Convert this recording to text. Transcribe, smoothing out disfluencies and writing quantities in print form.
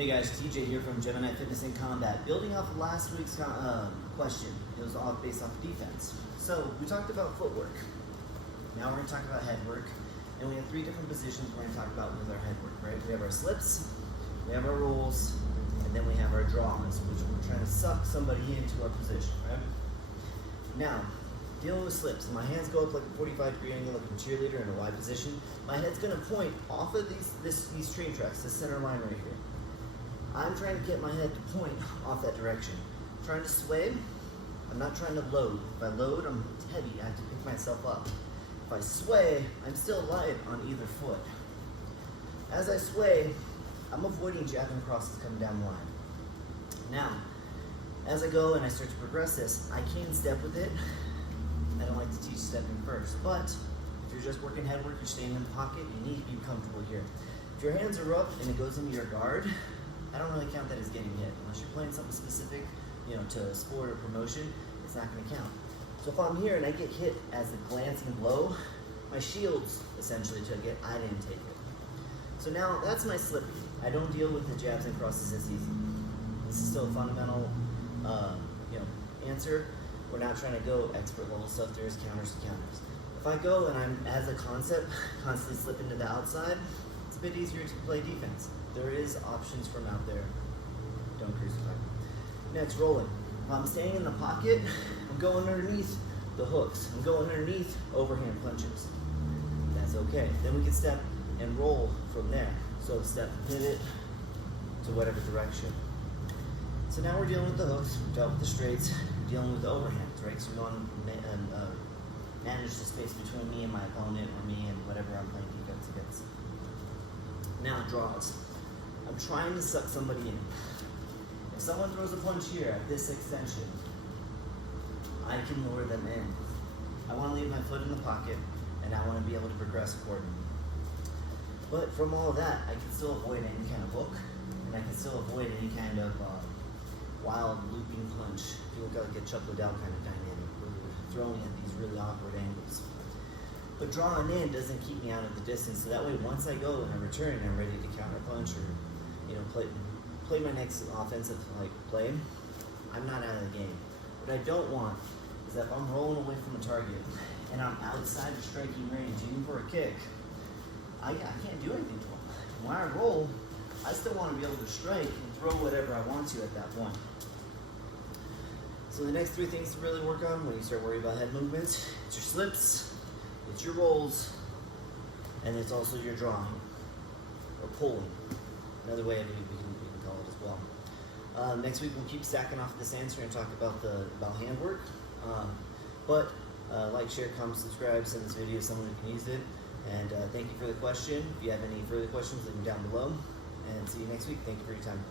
Hey guys, TJ here from Gemini Fitness and Combat. Building off of last week's question, it was all based off of defense. So we talked about footwork. Now we're going to talk about headwork, and we have three different positions we're going to talk about with our headwork. Right? We have our slips, we have our rolls, and then we have our draws, which we're trying to suck somebody into our position. Right? Now, dealing with slips, my hands go up like a 45-degree angle, like a cheerleader in a Y position. My head's going to point off of these train tracks, this center line right here. I'm trying to get my head to point off that direction. I'm trying to sway. I'm not trying to load. If I load, I'm heavy. I have to pick myself up. If I sway, I'm still light on either foot. As I sway, I'm avoiding jabbing crosses coming down the line. Now, as I go and I start to progress this, I can step with it. I don't like to teach stepping first, but if you're just working headwork, you're staying in the pocket, you need to be comfortable here. If your hands are up and it goes into your guard, I don't really count that as getting hit. Unless you're playing something specific, to sport or promotion, it's not going to count. So if I'm here and I get hit as a glancing blow, my shield's essentially to get, I didn't take it. So now that's my slipping. I don't deal with the jabs and crosses as easy. This is still a fundamental, answer. We're not trying to go expert level stuff. There's counters to counters. If I go and I'm, as a concept, constantly slipping to the outside, it's a bit easier to play defense. There is options from out there. Don't crucify. Next, rolling. If I'm staying in the pocket, I'm going underneath the hooks. I'm going underneath overhand punches. That's okay. Then we can step and roll from there. So step, pivot to whatever direction. So now we're dealing with the hooks. We dealt with the straights. We're dealing with the overhands, right? So we want to manage the space between me and my opponent, or me and whatever I'm playing defense against. Now draws. I'm trying to suck somebody in. If someone throws a punch here at this extension, I can lure them in. I want to leave my foot in the pocket, and I want to be able to progress accordingly. But from all of that, I can still avoid any kind of hook, and I can still avoid any kind of wild looping punch. If you look at like a Chuck Liddell kind of dynamic, where you're throwing at these really awkward angles. But drawing in doesn't keep me out of the distance, so that way once I go and I return and I'm ready to counter punch or play my next offensive play, I'm not out of the game. What I don't want is that if I'm rolling away from a target and I'm outside of striking range, even for a kick, I can't do anything to him. When I roll, I still want to be able to strike and throw whatever I want to at that point. So the next three things to really work on when you start worrying about head movements, it's your slips, it's your rolls, and it's also your drawing, or pulling. Another way we can call it as well. Next week we'll keep stacking off this answer and talk about handwork. Like, share, comment, subscribe, send this video to someone who can use it. And thank you for the question. If you have any further questions, leave them down below. And see you next week. Thank you for your time.